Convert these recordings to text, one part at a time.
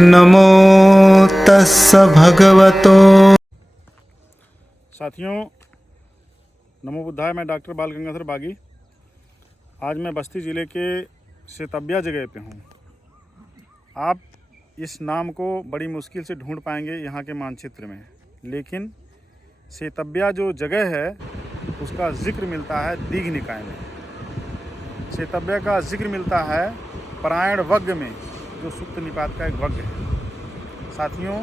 नमो तस्स भगवतो। साथियों, नमो बुद्धाय। मैं डॉक्टर बाल गंगाधर बागी। आज मैं बस्ती ज़िले के सेतव्या जगह पे हूँ। आप इस नाम को बड़ी मुश्किल से ढूंढ पाएंगे यहाँ के मानचित्र में, लेकिन सेतव्या जो जगह है उसका जिक्र मिलता है दीघ निकाय में। सेतव्या का जिक्र मिलता है परायण वग्ग में, जो सुत्त निपात का एक वग्ग है। साथियों,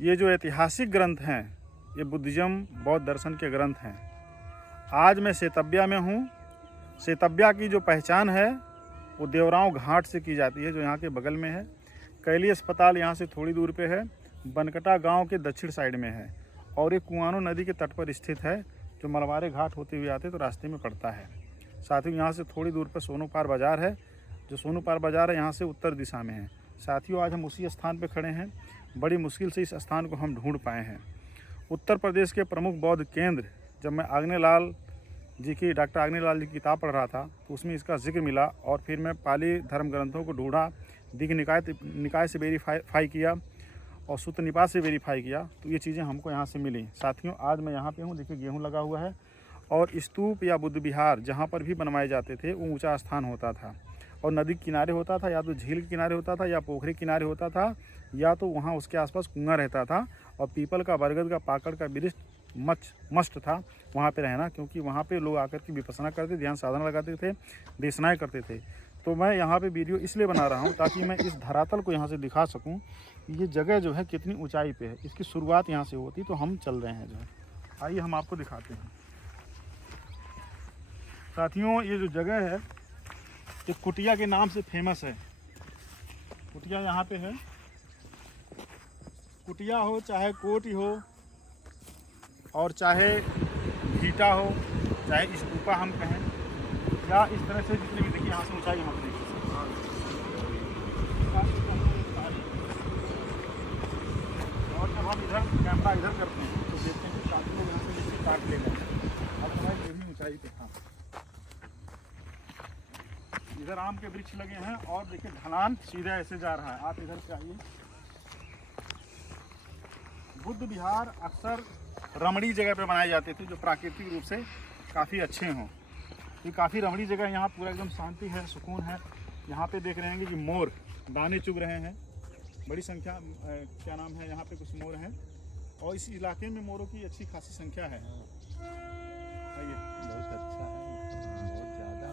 ये जो ऐतिहासिक ग्रंथ हैं ये बुद्धिज्म बौद्ध दर्शन के ग्रंथ हैं। आज मैं सेतव्या में हूँ। सेतव्या की जो पहचान है वो देवराव घाट से की जाती है, जो यहाँ के बगल में है। कैली अस्पताल यहाँ से थोड़ी दूर पे है। बनकटा गांव के दक्षिण साइड में है और ये कुआनो नदी के तट पर स्थित है, जो मलवारे घाट होते हुए आते तो रास्ते में पड़ता है। साथियों, यहाँ से थोड़ी दूर पर सोनू पार बाज़ार है। जो सोनू पार बाज़ार है यहाँ से उत्तर दिशा में है। साथियों, आज हम उसी स्थान पर खड़े हैं। बड़ी मुश्किल से इस स्थान को हम ढूंढ पाए हैं। उत्तर प्रदेश के प्रमुख बौद्ध केंद्र, जब मैं आग्नेलाल जी की डॉक्टर आग्नेलाल जी की किताब पढ़ रहा था तो उसमें इसका जिक्र मिला और फिर मैं पाली धर्म ग्रंथों को ढूंढा, दीघ निकाय से वेरीफाई किया और सुत्त निपात से वेरीफाई किया, तो ये चीज़ें हमको यहाँ से मिली। साथियों, आज मैं यहाँ पे हूँ। देखिए, गेहूँ लगा हुआ है और स्तूप या बुद्ध विहार जहाँ पर भी बनवाए जाते थे वो ऊँचा स्थान होता था और नदी के किनारे होता था, या तो झील के किनारे होता था या पोखरी किनारे होता था, या तो वहाँ उसके आसपास कुआं रहता था और पीपल का, बरगद का, पाकड़ का वृक्ष मस्ट था वहाँ पे रहना, क्योंकि वहाँ पे लोग आकर के विपස්සना करते, ध्यान साधना लगाते थे, देशनाएँ करते थे। तो मैं यहाँ पे वीडियो इसलिए बना रहा हूँ ताकि मैं इस धरातल को यहाँ से दिखा सकूँ कि ये जगह जो है कितनी ऊंचाई पे है। इसकी शुरुआत यहाँ से होती, तो हम चल रहे हैं जो है। आइए हम आपको दिखाते हैं। साथियों, ये जो जगह है ये कुटिया के नाम से फेमस है। कुटिया यहाँ पे है। कुटिया हो चाहे कोटी हो और चाहे भीटा हो, चाहे स्तूपा हम कहें, या इस तरह से जितने भी, देखिए यहाँ से ऊंचाई हम देखिए। और जब हम इधर कैमरा इधर करते हैं तो देखते हैं कि काफी लोग यहाँ से नीचे काट ले गए। अब हमारी ये भी ऊंचाई पे था। इधर आम के वृक्ष लगे हैं और देखिए ढलान सीधा ऐसे जा रहा है। आप इधर से आइए। बुद्ध विहार अक्सर रमणीय जगह पे बनाए जाते थे, जो प्राकृतिक रूप से काफ़ी अच्छे हों। ये काफ़ी रमणीय जगह, यहाँ पूरा एकदम शांति है, सुकून है। यहाँ पे देख रहे हैं कि मोर दाने चुग रहे हैं, बड़ी संख्या, क्या नाम है, यहाँ पे कुछ मोर हैं और इस इलाके में मोरों की अच्छी खासी संख्या है। आइए, बहुत अच्छा है, बहुत ज़्यादा।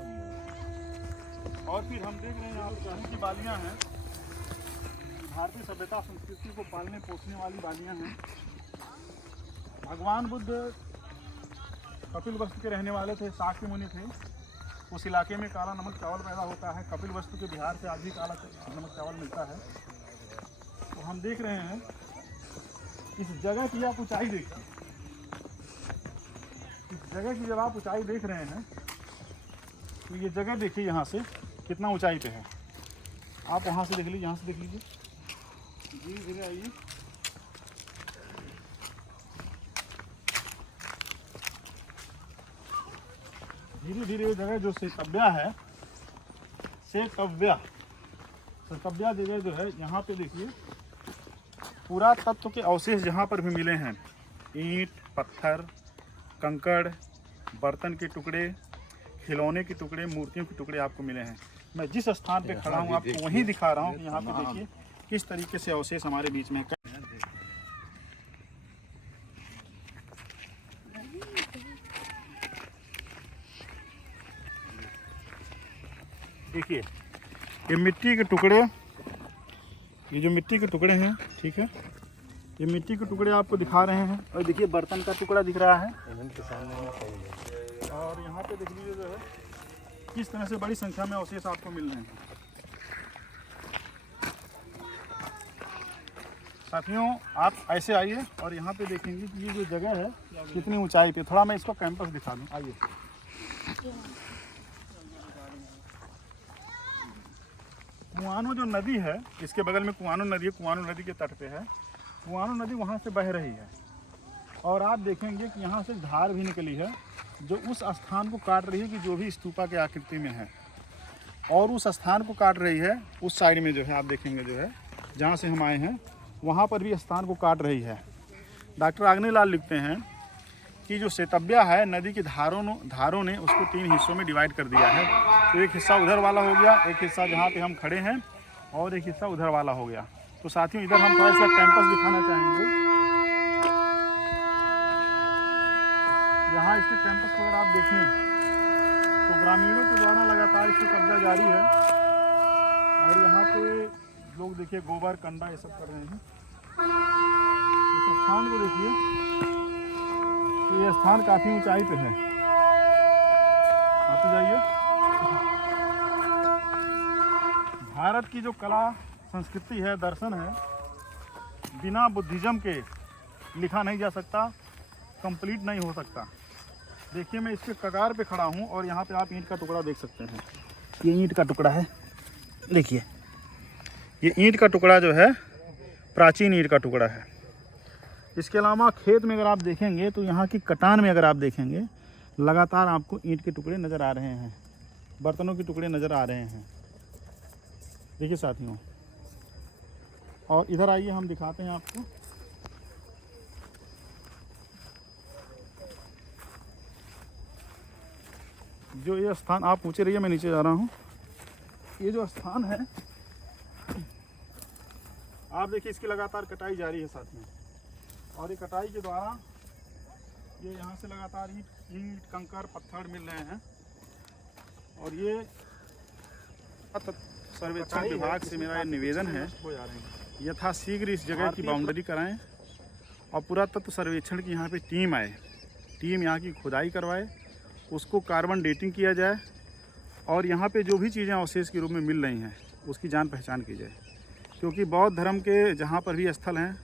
और फिर हम देख रहे हैं यहाँ चांदी की बालियाँ हैं। भारतीय सभ्यता संस्कृति को पालने पोसने वाली बालियाँ हैं। भगवान बुद्ध कपिल वस्तु के रहने वाले थे, शाक्य मुनि थे। उस इलाके में काला नमक चावल पैदा होता है। कपिल वस्तु के बिहार से आज भी काला नमक चावल मिलता है। तो हम देख रहे हैं इस जगह की आप ऊंचाई देखिए। इस जगह की जब आप ऊंचाई देख रहे हैं तो ये जगह देखिए यहाँ से कितना ऊंचाई पे है। आप वहाँ से देख लीजिए, यहाँ से देख लीजिए। धीरे धीरे आइए। धीरे धीरे ये जगह जो सेतव्या है, सेतव्या जगह जो है, यहाँ पे देखिए पूरा तत्व के अवशेष जहाँ पर भी मिले हैं। ईंट, पत्थर, कंकड़, बर्तन के टुकड़े, खिलौने के टुकड़े, मूर्तियों के टुकड़े आपको मिले हैं। मैं जिस स्थान पे खड़ा हूँ आपको वहीं दिखा रहा हूँ कि यहाँ पे देखिए किस तरीके से अवशेष हमारे बीच में है। देखिए ये मिट्टी के टुकड़े, ये जो मिट्टी के टुकड़े हैं, ठीक है, ये मिट्टी के टुकड़े आपको दिखा रहे हैं। और देखिए बर्तन का टुकड़ा दिख रहा है। और यहाँ पे देख लीजिए जो है किस तरह से बड़ी संख्या में अवशेष आपको मिल रहे हैं। साथियों, आप ऐसे आइए और यहाँ पे देखेंगे कि ये जो जगह है कितनी ऊंचाई पे। थोड़ा मैं इसको कैंपस दिखा दूँ। आइए। कुआनो जो नदी है, इसके बगल में कुआनो नदी है। कुआनो नदी के तट पे है। कुआनो नदी वहाँ से बह रही है और आप देखेंगे कि यहाँ से धार भी निकली है, जो उस स्थान को काट रही है कि जो भी स्तूपा के आकृति में है, और उस स्थान को काट रही है। उस साइड में जो है आप देखेंगे जो है जहाँ से हम आए हैं वहाँ पर भी स्थान को काट रही है। डॉक्टर आग्नेलाल लिखते हैं कि जो सेतव्या है नदी की धारों ने उसको 3 हिस्सों में डिवाइड कर दिया है। तो एक हिस्सा उधर वाला हो गया, एक हिस्सा जहाँ पे हम खड़े हैं और एक हिस्सा उधर वाला हो गया। तो साथियों इधर हम थोड़ा सा कैंपस दिखाना चाहेंगे। यहाँ इसके कैंपस को अगर आप देखें तो ग्रामीणों के द्वारा लगातार इसकी कब्जा जारी है और यहाँ पे लोग देखिए गोबर कंडा ये सब कर रहे हैं। इस स्थान को देखिए, तो ये स्थान काफ़ी ऊंचाई पे है। आते जाइए। भारत की जो कला संस्कृति है, दर्शन है, बिना बुद्धिज्म के लिखा नहीं जा सकता, कंप्लीट नहीं हो सकता। देखिए मैं इसके कगार पे खड़ा हूँ और यहाँ पे आप ईंट का टुकड़ा देख सकते हैं। ये ईंट का टुकड़ा है, देखिए ये ईंट का टुकड़ा जो है प्राचीन ईंट का टुकड़ा है। इसके अलावा खेत में अगर आप देखेंगे तो यहाँ की कटान में अगर आप देखेंगे लगातार आपको ईंट के टुकड़े नज़र आ रहे हैं, बर्तनों के टुकड़े नज़र आ रहे हैं। देखिए साथियों, और इधर आइए हम दिखाते हैं आपको। जो ये स्थान, आप ऊंचे रहिए मैं नीचे जा रहा हूँ। ये जो स्थान है आप देखिए इसकी लगातार कटाई जारी है साथियों, और ये कटाई के द्वारा ये यहाँ से लगातार ईंट कंकड़ पत्थर मिल रहे हैं। और ये सर्वेक्षण विभाग से मेरा ये निवेदन है यथाशीघ्र इस जगह की बाउंड्री कराएं और पुरातत्व सर्वेक्षण की यहाँ पे टीम आए, टीम यहाँ की खुदाई करवाए, उसको कार्बन डेटिंग किया जाए और यहाँ पे जो भी चीज़ें अवशेष के रूप में मिल रही हैं उसकी जान पहचान की जाए। क्योंकि बौद्ध धर्म के जहाँ पर भी स्थल हैं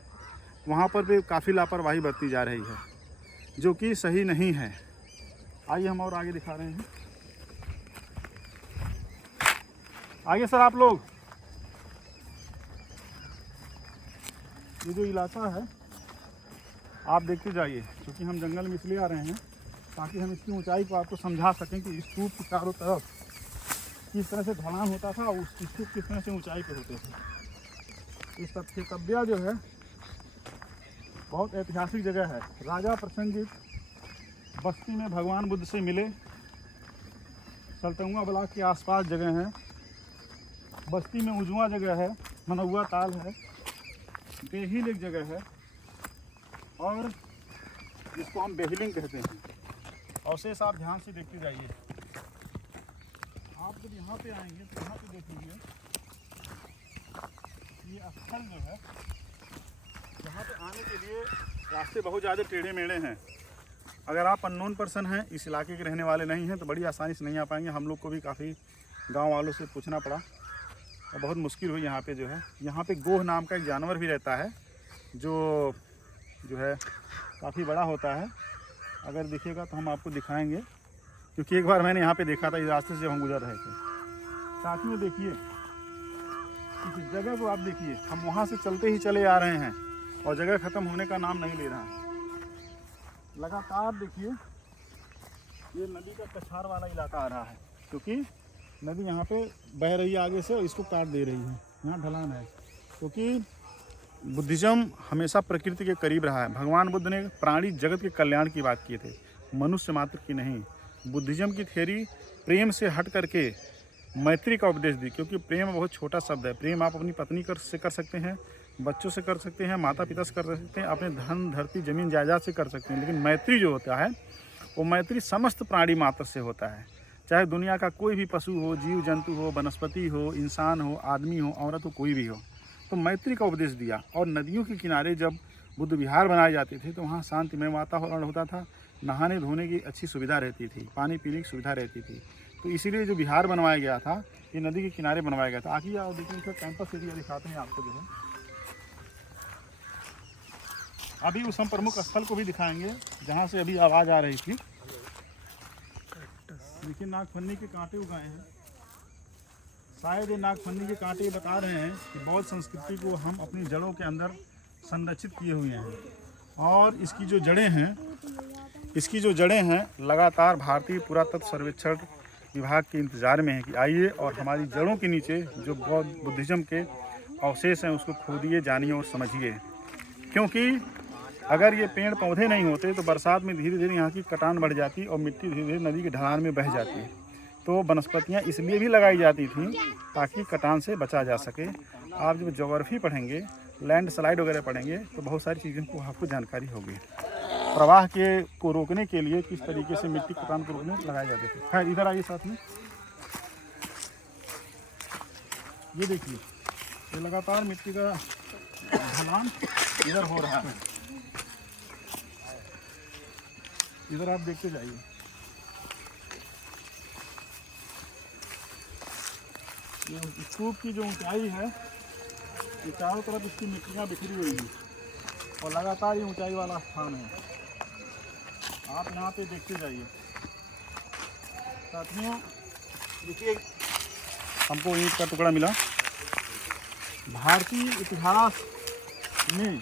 वहाँ पर भी काफ़ी लापरवाही बरती जा रही है, जो कि सही नहीं है। आइए हम और आगे दिखा रहे हैं। आइए सर आप लोग। ये जो इलाका है आप देखते जाइए, क्योंकि हम जंगल में इसलिए आ रहे हैं ताकि हम इसकी ऊंचाई को आपको समझा सकें कि स्तूप के चारों तरफ किस तरह से ढलान होता था और उस स्तूप किस तरह से ऊंचाई पे होते थे। इस सेतव्या जो है बहुत ऐतिहासिक जगह है। राजा प्रसेनजीत बस्ती में भगवान बुद्ध से मिले, सल्तुआ ब्लॉक के आसपास जगह है, बस्ती में उजुआ जगह है, मनौआ ताल है, बेहिल एक जगह है और जिसको हम बेहिलिंग कहते हैं। अवशेष आप ध्यान से देखते जाइए। आप जब यहाँ पे आएंगे तो यहाँ पे देख लीजिए ये स्थल जो है, यहाँ पे आने के लिए रास्ते बहुत ज़्यादा टेढ़े मेढ़े हैं। अगर आप अननोन पर्सन हैं, इस इलाके के रहने वाले नहीं हैं, तो बड़ी आसानी से नहीं आ पाएंगे। हम लोग को भी काफ़ी गांव वालों से पूछना पड़ा और बहुत मुश्किल हुई। यहाँ पे जो है, यहाँ पे गोह नाम का एक जानवर भी रहता है जो है काफ़ी बड़ा होता है। अगर दिखेगा तो हम आपको दिखाएंगे, क्योंकि एक बार मैंने यहाँ पे देखा था इस रास्ते से जब हम गुजर रहे थे। साथ में देखिए इस जगह को, आप देखिए हम वहाँ से चलते ही चले आ रहे हैं और जगह ख़त्म होने का नाम नहीं ले रहा है। लगातार देखिए ये नदी का कछार वाला इलाका आ रहा है, क्योंकि नदी यहाँ पे बह रही है आगे से और इसको काट दे रही है। यहाँ ढलान है, क्योंकि बुद्धिज्म हमेशा प्रकृति के करीब रहा है। भगवान बुद्ध ने प्राणी जगत के कल्याण की बात की थी, मनुष्य मात्र की नहीं। बुद्धिज्म की थ्योरी प्रेम से हट करके मैत्री का उपदेश दी, क्योंकि प्रेम बहुत छोटा शब्द है। प्रेम आप अपनी पत्नी से कर सकते हैं, बच्चों से कर सकते हैं, माता पिता से कर सकते हैं, अपने धन धरती जमीन जायदाद से कर सकते हैं। लेकिन मैत्री जो होता है वो मैत्री समस्त प्राणी मात्र से होता है। चाहे दुनिया का कोई भी पशु हो, जीव जंतु हो, वनस्पति हो, इंसान हो, आदमी हो, औरत हो, कोई भी हो, तो मैत्री का उपदेश दिया। और नदियों के किनारे जब बुद्ध विहार बनाए जाते थे तो वहाँ शांतिमय वातावरण होता था, नहाने धोने की अच्छी सुविधा रहती थी, पानी पीने की सुविधा रहती थी। तो इसीलिए जो विहार बनवाया गया था ये नदी के किनारे बनवाया गया था। आगे आप देखिए इसका कैंपस एरिया दिखाते हैं आपको। जो है अभी उस हम प्रमुख स्थल को भी दिखाएंगे जहाँ से अभी आवाज़ आ रही थी। देखिए नागफनी के कांटे उगाए हैं, शायद ये नागफनी के कांटे बता रहे हैं कि बौद्ध संस्कृति को हम अपनी जड़ों के अंदर संरक्षित किए हुए हैं। और इसकी जो जड़ें हैं लगातार भारतीय पुरातत्व सर्वेक्षण विभाग के इंतज़ार में है कि आइए और हमारी जड़ों के नीचे जो बौद्ध बुद्धिज़्म के अवशेष हैं उसको खोदिए, जानिए और समझिए। क्योंकि अगर ये पेड़ पौधे नहीं होते तो बरसात में धीरे धीरे यहाँ की कटान बढ़ जाती और मिट्टी धीरे धीरे नदी की ढलान में बह जाती। तो वनस्पतियाँ इसलिए भी लगाई जाती थी ताकि कटान से बचा जा सके। आप जब ज्योग्राफी पढ़ेंगे, लैंड स्लाइड वगैरह पढ़ेंगे तो बहुत सारी चीज़ों को आपको जानकारी होगी। प्रवाह को रोकने के लिए किस तरीके से मिट्टी कटान को रोकने लगाए जाते थे। खैर इधर आइए साथ में, ये देखिए ये लगातार मिट्टी का ढलान इधर हो रहा है, इधर आप देखते जाइए। ये स्तूप की जो ऊंचाई है, ये चारों तरफ इसकी मिट्टियाँ बिखरी हुई हैं और लगातार ये ऊंचाई वाला स्थान है। आप यहाँ पे देखते जाइए। साथियों देखिए, हमको ईंट का टुकड़ा मिला। भारतीय इतिहास में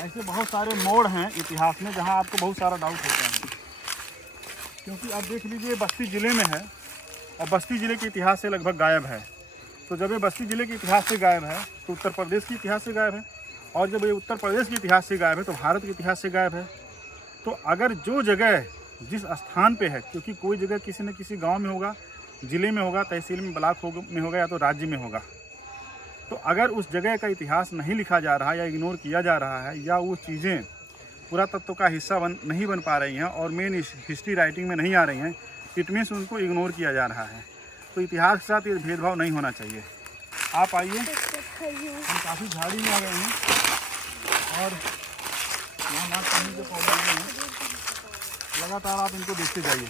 ऐसे बहुत सारे मोड़ हैं इतिहास में जहाँ आपको बहुत सारा डाउट होता है। क्योंकि आप देख लीजिए बस्ती ज़िले में है और बस्ती ज़िले के इतिहास से लगभग गायब है। तो जब ये बस्ती ज़िले के इतिहास से गायब है तो उत्तर प्रदेश के इतिहास से गायब है, और जब ये उत्तर प्रदेश के इतिहास से गायब है तो भारत के इतिहास से गायब है। तो अगर जो जगह जिस स्थान पे है, क्योंकि कोई जगह किसी न किसी गांव में होगा, ज़िले में होगा, तहसील में, ब्लॉक में होगा या तो राज्य में होगा, तो अगर उस जगह का इतिहास नहीं लिखा जा रहा है या इग्नोर किया जा रहा है या वो चीज़ें पुरातत्व का हिस्सा नहीं बन पा रही हैं और मेन हिस्ट्री राइटिंग में नहीं आ रही हैं, इट मीन्स उनको इग्नोर किया जा रहा है। तो इतिहास के साथ ये भेदभाव नहीं होना चाहिए। आप आइए, हम काफ़ी झाड़ी में आ गए हैं और यहाँ नाग पानी के पौधे लगे हैं, लगातार आप इनको देखते जाइए।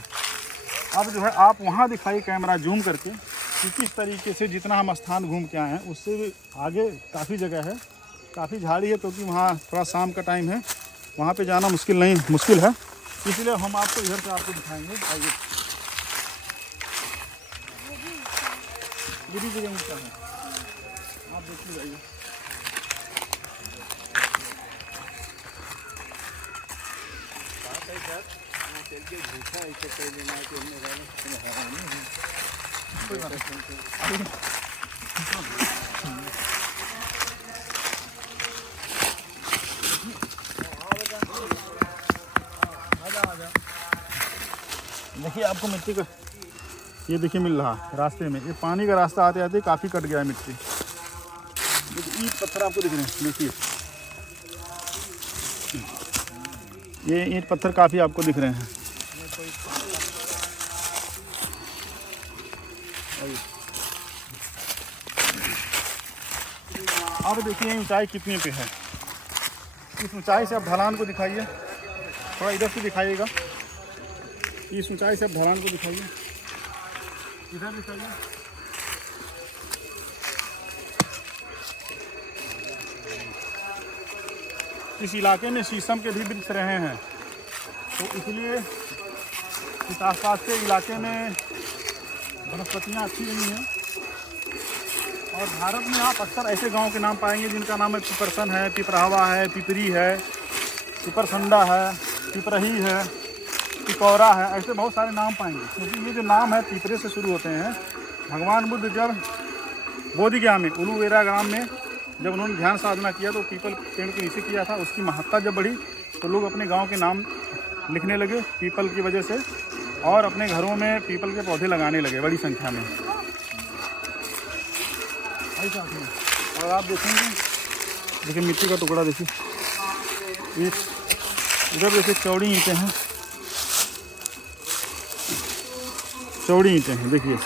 अब जो है आप वहाँ दिखाइए कैमरा जूम करके कि किस तरीके से जितना हम स्थान घूम के आए हैं उससे भी आगे काफ़ी जगह है, काफ़ी झाड़ी है, क्योंकि वहाँ थोड़ा शाम का टाइम है, वहाँ पे जाना मुश्किल है, इसलिए हम आपको इधर से आपको दिखाएंगे। आइए, ये भी जगह ऊँचा है, आप देखते जाइए। देखिए आपको मिट्टी का ये देखिए मिल रहा रास्ते में, ये पानी का रास्ता आते आते काफ़ी कट गया है मिट्टी। देखिए ईंट पत्थर आपको दिख रहे हैं, देखिए ये ईंट पत्थर काफ़ी आपको दिख रहे हैं। अब देखिए ऊंचाई कितने पे है, इस ऊंचाई से आप ढलान को दिखाइए, थोड़ा इधर से दिखाइएगा, इस ऊंचाई से आप ढलान को दिखाइए, इधर दिखाइए। इस इलाके में शीशम के भी वृक्ष रहे हैं, तो इसलिए इस आसपास के इलाके में वनस्पतियाँ अच्छी रही हैं। और भारत में आप अक्सर ऐसे गांव के नाम पाएंगे जिनका नाम है पिपरसन है, पिपरावा है, पिपरी है, पिपरसंडा है, पिपरही है, पिकौरा है, ऐसे बहुत सारे नाम पाएंगे। क्योंकि ये जो नाम है पिपरे से शुरू होते हैं। भगवान बुद्ध जब बोधिगया में, उलुवेरा ग्राम में जब उन्होंने ध्यान साधना किया तो पीपल पेड़ के नीचे किया था, उसकी महत्ता जब बढ़ी तो लोग अपने गांव के नाम लिखने लगे पीपल की वजह से, और अपने घरों में पीपल के पौधे लगाने लगे बड़ी संख्या में। ऐसा और आप देखेंगे, देखिए मिट्टी का टुकड़ा, देखिए इधर देखिए चौड़ी ईंटें हैं, चौड़ी ईंटें हैं, देखिए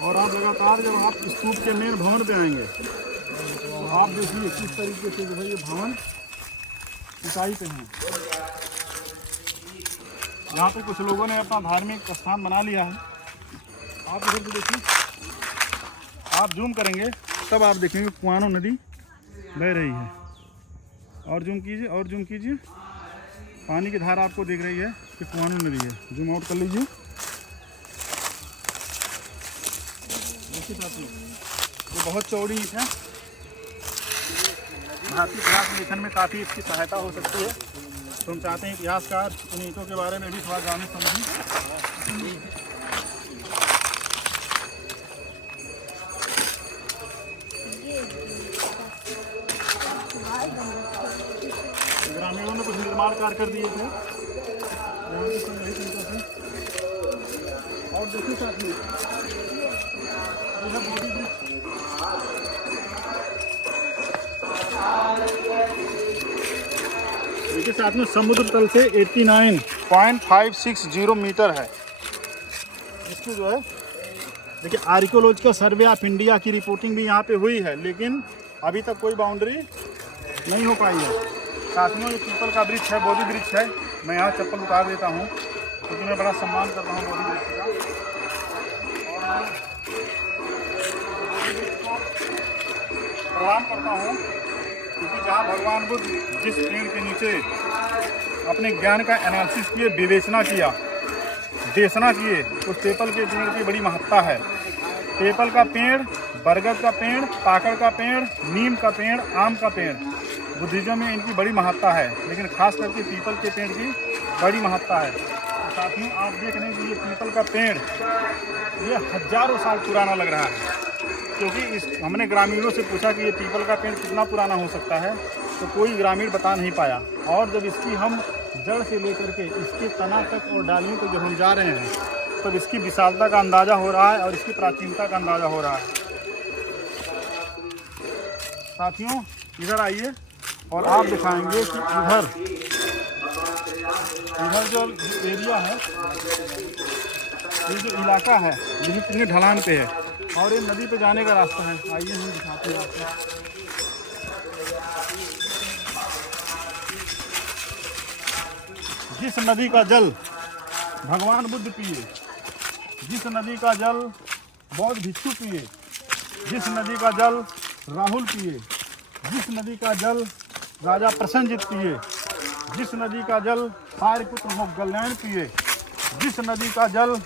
और आप लगातार जब आप स्तूप के मेन भवन पे आएंगे तो आप देखिए किस तरीके से जो है ये भवन ऊंचाई पे हैं। यहाँ पे कुछ लोगों ने अपना धार्मिक स्थान बना लिया है। आप इधर से देखिए, आप जूम करेंगे तब आप देखेंगे कुआनो नदी बह रही है, और जूम कीजिए, और जूम कीजिए, पानी की धारा आपको दिख रही है कि कुआनो नदी है। जूम आउट कर लीजिए, देखिए साथियों ये बहुत चौड़ी ईंट है। भारतीय इतिहास लेखन में काफ़ी इसकी सहायता हो सकती है। तो हम चाहते हैं इतिहासकार इन ईंटों के बारे में भी थोड़ा जाने समझें। ग्रामीणों ने कुछ निर्माण कार्य कर दिए थे और देखिए साथियों, यह बोधी वृक्ष देखिए साथियों, समुद्र तल से 89.560 मीटर है। इसकी जो है देखिए आर्कियोलॉजिकल सर्वे ऑफ इंडिया की रिपोर्टिंग भी यहाँ पे हुई है, लेकिन अभी तक कोई बाउंड्री नहीं हो पाई है। साथियों, ये पीपल का वृक्ष है, बोधि वृक्ष है। मैं यहाँ चप्पल उतार देता हूँ क्योंकि मैं बड़ा सम्मान करता हूँ बोधि वृक्ष का। और प्रणाम करता हूँ क्योंकि जहाँ भगवान बुद्ध जिस पेड़ के नीचे अपने ज्ञान का एनालिसिस किए, विवेचना किया, देशना किए, उस पीपल के पेड़ की बड़ी महत्ता है। पीपल का पेड़, बरगद का पेड़, पाकड़ का पेड़, नीम का पेड़, आम का पेड़, बुद्धिज्म में इनकी बड़ी महत्ता है, लेकिन खास करके पीपल के पेड़ की बड़ी महत्ता है। तो साथियों, आप देख रहे हैं कि ये पीपल का पेड़ ये हजारों साल पुराना लग रहा है, क्योंकि हमने ग्रामीणों से पूछा कि ये पीपल का पेड़ कितना पुराना हो सकता है, तो कोई ग्रामीण बता नहीं पाया। और जब इसकी हम जड़ से लेकर के इसके तना तक और डालियों को जब हम जा रहे हैं, तब इसकी विशालता का अंदाज़ा हो रहा है और इसकी प्राचीनता का अंदाज़ा हो रहा है। साथियों, इधर आइए और आप दिखाएंगे कि इधर जो एरिया है, ये जो इलाका है, ये कितने ढलान पे है और ये नदी पे जाने का रास्ता है। आइए हम दिखाते हैं आपको। जिस नदी का जल भगवान बुद्ध पिए, जिस नदी का जल बौद्ध भिक्षु पिए, जिस नदी का जल राहुल पिए, जिस नदी का जल राजा प्रसन्नजित पिए, जिस नदी का जल सारिपुत्र मोगलनयन पिए, जिस नदी का जल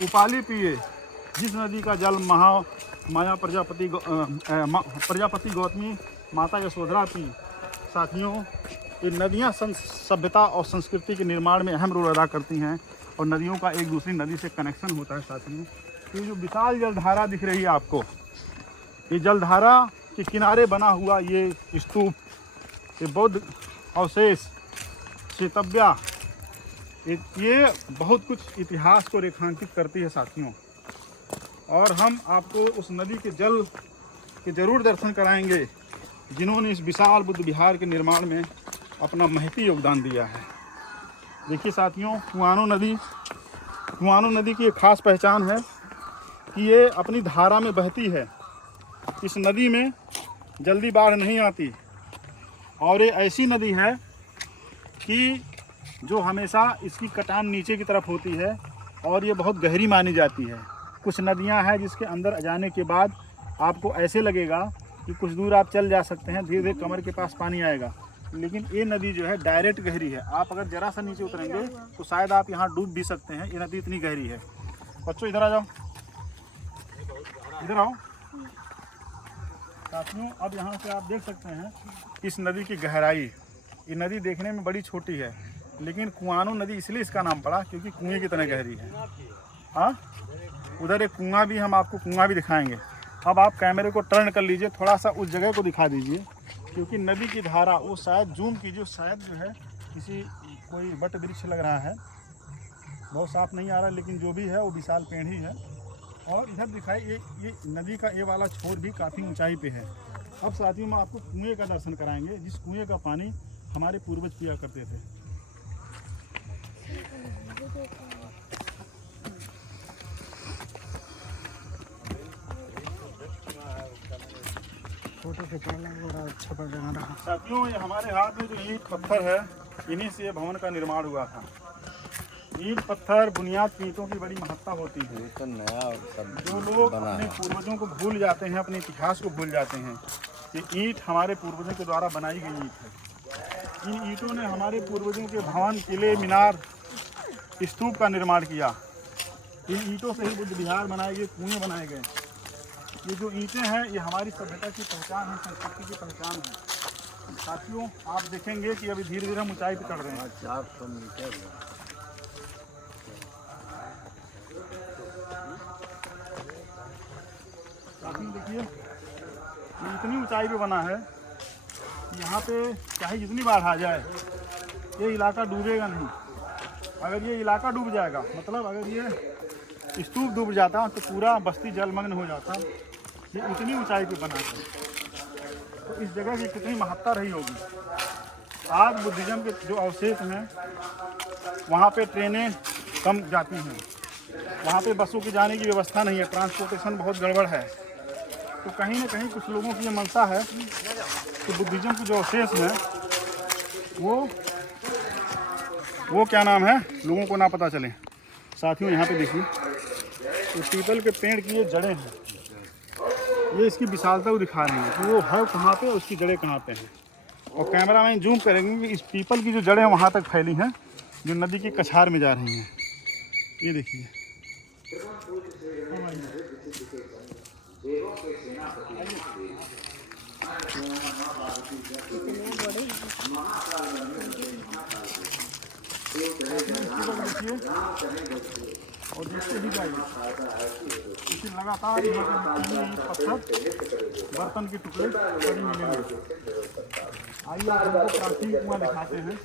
उपाली पिए, जिस नदी का जल माया प्रजापति गौतमी माता यशोधरा पी। साथियों, ये नदियाँ सभ्यता और संस्कृति के निर्माण में अहम रोल अदा करती हैं और नदियों का एक दूसरी नदी से कनेक्शन होता है। साथियों, ये जो विशाल जलधारा दिख रही है आपको, ये जलधारा के किनारे बना हुआ ये स्तूप, ये बौद्ध अवशेष, चेतव्या, ये बहुत कुछ इतिहास को रेखांकित करती है साथियों। और हम आपको उस नदी के जल के जरूर दर्शन कराएंगे जिन्होंने इस विशाल बुद्ध विहार के निर्माण में अपना महती योगदान दिया है। देखिए साथियों, कुआनो नदी की एक खास पहचान है कि ये अपनी धारा में बहती है। इस नदी में जल्दी बाढ़ नहीं आती और ये ऐसी नदी है कि जो हमेशा इसकी कटान नीचे की तरफ होती है और ये बहुत गहरी मानी जाती है। कुछ नदियां हैं जिसके अंदर जाने के बाद आपको ऐसे लगेगा कि कुछ दूर आप चल जा सकते हैं, धीरे धीरे कमर के पास पानी आएगा, लेकिन ये नदी जो है डायरेक्ट गहरी है। आप अगर जरा सा नीचे उतरेंगे तो शायद आप यहाँ डूब भी सकते हैं, ये नदी इतनी गहरी है। बच्चों इधर आ जाओ, इधर आओ। साथियों, अब यहाँ से आप देख सकते हैं इस नदी की गहराई। ये नदी देखने में बड़ी छोटी है, लेकिन कुआनो नदी इसलिए इसका नाम पड़ा क्योंकि कुएं की तरह गहरी है। हाँ, उधर एक कुआं भी, हम आपको कुआं भी दिखाएंगे। अब आप कैमरे को टर्न कर लीजिए, थोड़ा सा उस जगह को दिखा दीजिए, क्योंकि नदी की धारा, वो शायद जूम कीजिए, शायद जो है किसी कोई वट वृक्ष लग रहा है, बहुत साफ नहीं आ रहा, लेकिन जो भी है वो विशाल पेड़ ही है। और इधर दिखाई ये नदी का ये वाला छोर भी काफ़ी ऊंचाई पे है। अब साथियों, में आपको कुएं का दर्शन कराएंगे, जिस कुएं का पानी हमारे पूर्वज पिया करते थे। फोटो खिंचाना बड़ा अच्छा पड़ रहा। साथियों, ये हमारे हाथ में जो ईंट पत्थर है, इन्हीं से ये भवन का निर्माण हुआ था। ईंट पत्थर बुनियाद की ईंटों की बड़ी महत्ता होती है। तो नया जो लोग अपने पूर्वजों को भूल जाते हैं, अपने इतिहास को भूल जाते हैं, कि ईंट हमारे पूर्वजों के द्वारा बनाई गई ईंट है। इन ईंटों ने हमारे पूर्वजों के भवन, किले, मीनार, स्तूप का निर्माण किया। इन ईंटों से ही बुद्ध विहार बनाए गए, कुएं बनाए गए। ये जो ईंटें हैं, ये हमारी सभ्यता की पहचान है, संस्कृति की पहचान है। साथियों आप देखेंगे कि अभी धीरे धीरे हम ऊंचाई पे चढ़ रहे हैं। 400 मीटर हुआ। साथियों देखिए ये इतनी ऊंचाई पे बना है कि यहाँ पे चाहे जितनी बाढ़ आ जाए ये इलाका डूबेगा नहीं। अगर ये इलाका डूब जाएगा मतलब अगर ये स्तूप डूब जाता तो पूरा बस्ती जलमग्न हो जाता। ये इतनी ऊंचाई पे बना है तो इस जगह की कितनी महत्ता रही होगी। आज बुद्धिज्म के जो अवशेष हैं वहाँ पे ट्रेनें कम जाती हैं, वहाँ पे बसों के जाने की व्यवस्था नहीं है, ट्रांसपोर्टेशन बहुत गड़बड़ है। तो कहीं ना कहीं कुछ लोगों की ये मनसा है कि बुद्धिज्म के जो अवशेष हैं वो क्या नाम है लोगों को ना पता चले। साथियों यहाँ पे देखिए तो पीपल के पेड़ की ये जड़ें हैं, ये इसकी विशालता को दिखा रही है कि वो है कहाँ पे, उसकी जड़ें कहाँ पे हैं। और कैमरा में जूम करेंगे कि इस पीपल की जो जड़ें वहाँ तक फैली हैं जो नदी की कछार में जा रही हैं। ये देखिए और देखते ही जाइए इसी लगातार पत्थर बर्तन के टुकड़े बड़ी मिलेंगे। आइए आप हमको प्राचीन कुआं दिखाते हैं।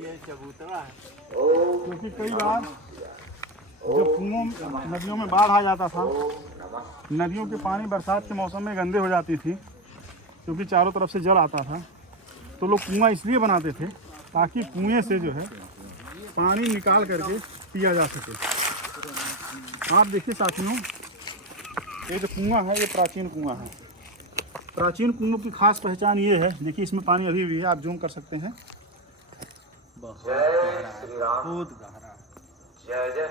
ये चबूतरा है क्योंकि कई बार जब कुओं नदियों में बाढ़ आ जाता था, नदियों के पानी बरसात के मौसम में गंदे हो जाती थी क्योंकि चारों तरफ से जल आता था। तो लोग कुआं इसलिए बनाते थे ताकि कुएं से जो है पानी निकाल करके पिया जा सके। आप देखिए साथियों ये जो कुआं है ये प्राचीन कुआं है। प्राचीन कुओं की खास पहचान ये है, देखिए इसमें पानी अभी भी है, आप जूम कर सकते हैं। बहुत गहरा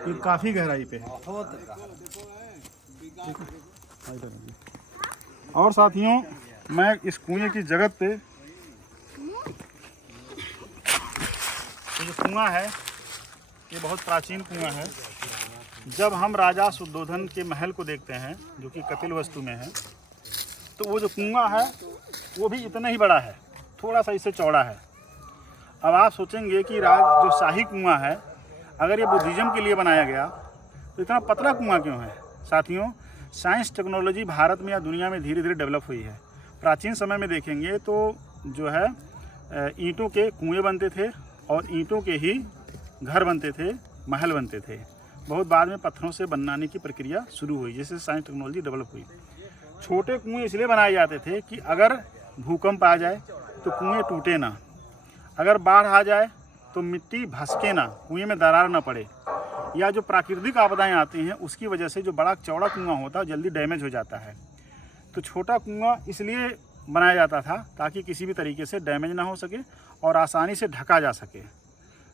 ये काफ़ी गहराई पे है। बहुत गहरा। और साथियों मैं इस कुएं की जगत पे जो कुआं है ये बहुत प्राचीन कुआं है। जब हम राजा शुद्धोधन के महल को देखते हैं जो कि कपिल वस्तु में है तो वो जो कुआं है वो भी इतना ही बड़ा है, थोड़ा सा इससे चौड़ा है। अब आप सोचेंगे कि जो शाही कुआं है अगर ये बुद्धिज्म के लिए बनाया गया तो इतना पतला कुआं क्यों है। साथियों साइंस टेक्नोलॉजी भारत में या दुनिया में धीरे धीरे डेवलप हुई है। प्राचीन समय में देखेंगे तो जो है ईंटों के कुएं बनते थे और ईंटों के ही घर बनते थे, महल बनते थे। बहुत बाद में पत्थरों से बनाने की प्रक्रिया शुरू हुई जैसे साइंस टेक्नोलॉजी डेवलप हुई। छोटे कुएं इसलिए बनाए जाते थे कि अगर भूकंप आ जाए तो कुएं टूटे ना, अगर बाढ़ आ जाए तो मिट्टी भसके ना, कुएं में दरार ना पड़े, या जो प्राकृतिक आपदाएं आती हैं उसकी वजह से जो बड़ा चौड़ा कुआं होता है जल्दी डैमेज हो जाता है। तो छोटा कुआं इसलिए बनाया जाता था ताकि किसी भी तरीके से डैमेज ना हो सके और आसानी से ढका जा सके।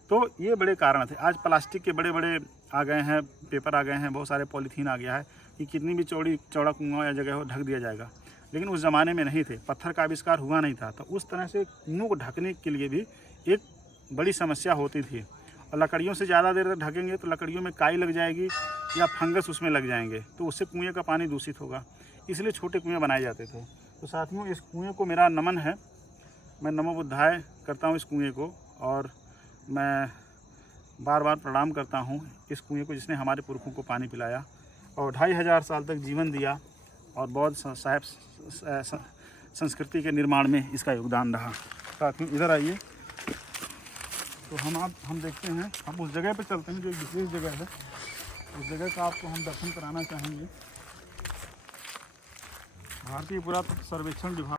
तो ये बड़े कारण थे। आज प्लास्टिक के बड़े बड़े आ गए हैं, पेपर आ गए हैं, बहुत सारे पॉलीथीन आ गया है कि कितनी भी चौड़ा कुआं या जगह हो ढक दिया जाएगा। लेकिन उस ज़माने में नहीं थे, पत्थर का आविष्कार हुआ नहीं था, तो उस तरह से कुओं को ढकने के लिए भी एक बड़ी समस्या होती थी। और लकड़ियों से ज़्यादा देर तक ढकेंगे तो लकड़ियों में काई लग जाएगी या फंगस उसमें लग जाएंगे, तो उससे कुएँ का पानी दूषित होगा। इसलिए छोटे कुएँ बनाए जाते थे। तो साथियों इस कुएँ को मेरा नमन है, मैं नमो बुद्धाय करता हूँ इस कुएँ को, और मैं बार बार प्रणाम करता हूँ इस कुएँ को जिसने हमारे पुरखों को पानी पिलाया और 2500 साल तक जीवन दिया और बौद्ध साहिब संस्कृति के निर्माण में इसका योगदान रहा। साथियों इधर आइए तो हम देखते हैं, हम उस जगह पे चलते हैं जो एक विशेष जगह है। उस जगह का आपको हम दर्शन कराना चाहेंगे। भारतीय पुरातत्व सर्वेक्षण विभाग